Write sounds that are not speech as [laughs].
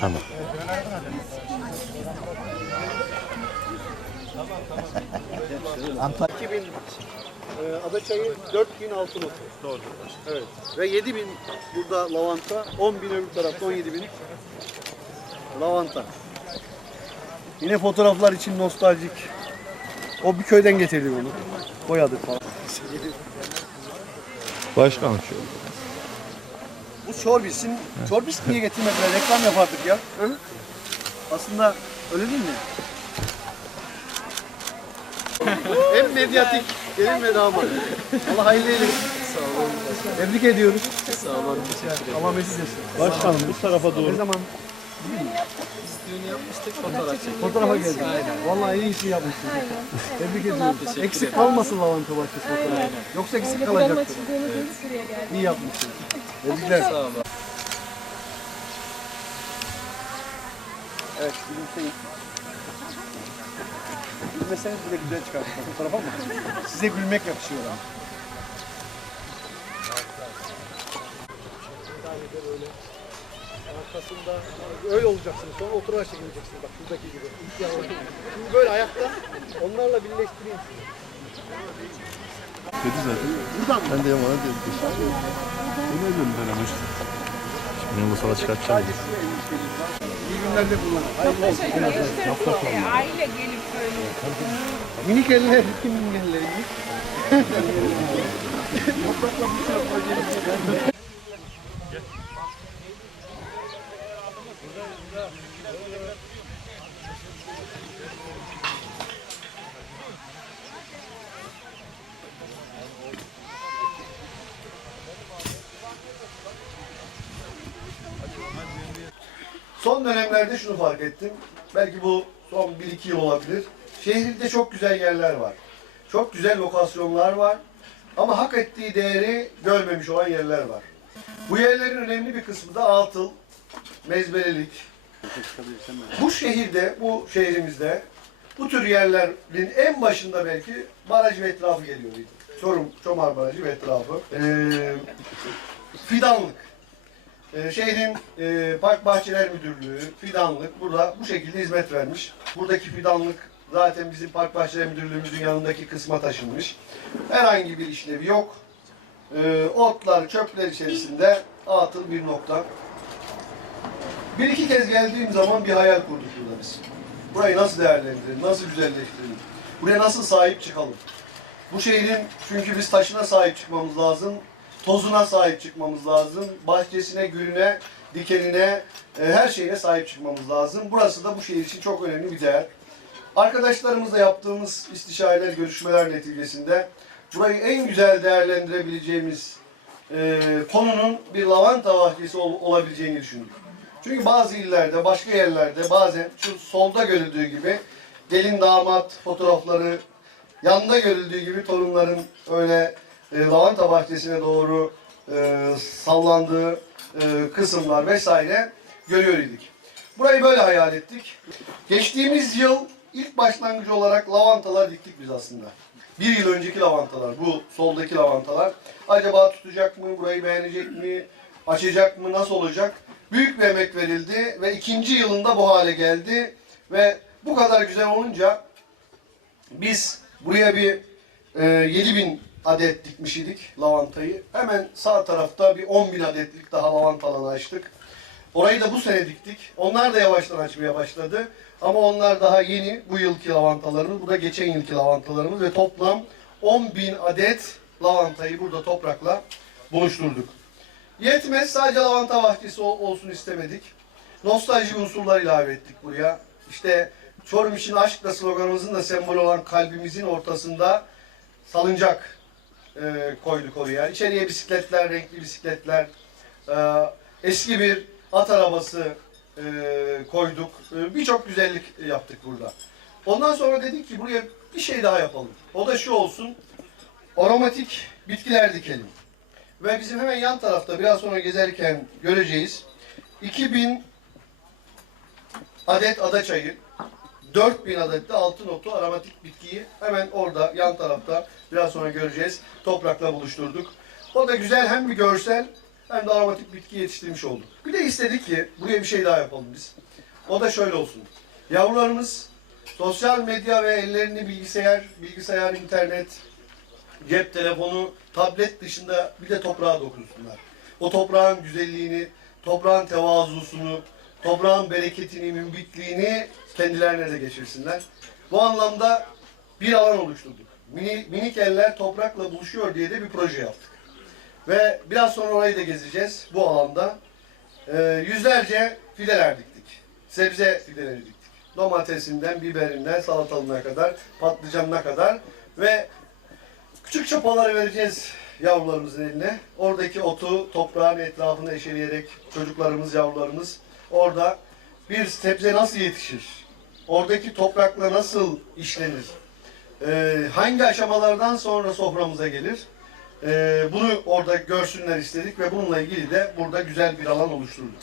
Tamam. Antalya 2000 e, Adaçayı 4000 altın otu. Doğrudur. Evet. Ve 7000 burada lavanta, 10.000 öbür tarafta 17.000 lavanta. Yine fotoğraflar için nostaljik. O bir köyden getirdik onu. Boyadık falan. Başkan şu. Bu çorbis'in, çorbis niye getirmediler? Reklam yapardık ya. Hı? Aslında öyle değil mi? [laughs] Hem medyatik gelin ve damat. Allah hayırlı eylesin. Sağ olun. Tebrik ediyoruz. Sağ olun. Allah mesut etsin. Başkanım bu tarafa Ne doğru. zaman? Düğünü yapmıştık fotoğraf çektik. Fotoğrafa geldik. Vallahi iyi işi yapmışsınız. Tebrik ediyorum. Eksik kalmasın lavanta bahçesi fotoğrafı. Yoksa eksik kalacaktı. İyi yapmışsınız. Tebrikler. Sağ olun. Evet, gülümseyin. Gülmeseniz bile güzel çıkar fotoğraf ama size gülmek yakışıyor ama. Arkasında öyle olacaksınız. Sonra oturarak çekileceksiniz. Bak şuradaki gibi. Şimdi böyle ayakta onlarla birleştireyim sizi. Dedi zaten. Buradan mı? Ben de yamana dedim. Bu ne dedim ben ama işte. Şimdi bu sana çıkartacağım. İyi günlerde kullanın. Hayırlı olsun. Aile gelip böyle. Minik eller, kim minik eller? Toprakla [laughs] şey yapma gelip Son dönemlerde şunu fark ettim. Belki bu son 1-2 yıl olabilir. Şehirde çok güzel yerler var. Çok güzel lokasyonlar var. Ama hak ettiği değeri görmemiş olan yerler var. Bu yerlerin önemli bir kısmı da atıl, mezbelelik. Bu şehirde, bu şehrimizde bu tür yerlerin en başında belki baraj ve etrafı geliyor. Çorum, Çomar Barajı ve etrafı. Ee, fidanlık. Ee, şehrin e, Park Bahçeler Müdürlüğü, fidanlık burada bu şekilde hizmet vermiş. Buradaki fidanlık zaten bizim Park Bahçeler Müdürlüğümüzün yanındaki kısma taşınmış. Herhangi bir işlevi yok. Ee, otlar, çöpler içerisinde atıl bir nokta. Bir iki kez geldiğim zaman bir hayal kurduk burada biz. Burayı nasıl değerlendirelim, nasıl güzelleştirelim, buraya nasıl sahip çıkalım. Bu şehrin çünkü biz taşına sahip çıkmamız lazım, tozuna sahip çıkmamız lazım, bahçesine, gülüne, dikenine, e, her şeyine sahip çıkmamız lazım. Burası da bu şehir için çok önemli bir değer. Arkadaşlarımızla yaptığımız istişareler, görüşmeler neticesinde burayı en güzel değerlendirebileceğimiz e, konunun bir lavanta bahçesi ol- olabileceğini düşündük. Çünkü bazı illerde, başka yerlerde bazen şu solda görüldüğü gibi gelin damat fotoğrafları, yanda görüldüğü gibi torunların öyle e, lavanta bahçesine doğru e, sallandığı e, kısımlar vesaire görüyor idik. Burayı böyle hayal ettik. Geçtiğimiz yıl ilk başlangıcı olarak lavantalar diktik biz aslında. Bir yıl önceki lavantalar, bu soldaki lavantalar. Acaba tutacak mı, burayı beğenecek mi, açacak mı, nasıl olacak? Büyük bir emek verildi ve ikinci yılında bu hale geldi. Ve bu kadar güzel olunca biz buraya bir e, 7000 adet dikmiş idik lavantayı. Hemen sağ tarafta bir 10.000 adetlik daha lavanta alanı açtık. Orayı da bu sene diktik. Onlar da yavaştan açmaya başladı. Ama onlar daha yeni bu yılki lavantalarımız. Bu da geçen yılki lavantalarımız ve toplam 10.000 adet lavantayı burada toprakla buluşturduk. Yetmez sadece lavanta bahçesi ol- olsun istemedik. Nostalji unsurlar ilave ettik buraya. İşte Çorum için aşkla sloganımızın da sembolü olan kalbimizin ortasında salıncak e, koyduk oraya. İçeriye bisikletler, renkli bisikletler, e, eski bir at arabası e, koyduk. E, Birçok güzellik yaptık burada. Ondan sonra dedik ki buraya bir şey daha yapalım. O da şu olsun. Aromatik bitkiler dikelim. Ve bizim hemen yan tarafta biraz sonra gezerken göreceğiz. 2000 adet ada çayı, 4000 adet de altın otu aromatik bitkiyi hemen orada yan tarafta biraz sonra göreceğiz. Toprakla buluşturduk. O da güzel hem bir görsel hem de aromatik bitki yetiştirmiş olduk. Bir de istedik ki buraya bir şey daha yapalım biz. O da şöyle olsun. Yavrularımız sosyal medya ve ellerini bilgisayar, bilgisayar, internet, cep telefonu, tablet dışında bir de toprağa dokunsunlar. O toprağın güzelliğini, toprağın tevazusunu, toprağın bereketini, mümbitliğini kendilerine de geçirsinler. Bu anlamda bir alan oluşturduk. Mini, minik eller toprakla buluşuyor diye de bir proje yaptık. Ve biraz sonra orayı da gezeceğiz bu alanda. Ee, yüzlerce fideler diktik. Sebze fideleri diktik. Domatesinden, biberinden, salatalığına kadar, patlıcanına kadar ve küçük çapaları vereceğiz yavrularımızın eline. Oradaki otu toprağın etrafını eşeleyerek çocuklarımız, yavrularımız orada bir sebze nasıl yetişir? Oradaki toprakla nasıl işlenir? Ee, hangi aşamalardan sonra soframıza gelir? Ee, bunu orada görsünler istedik ve bununla ilgili de burada güzel bir alan oluşturduk.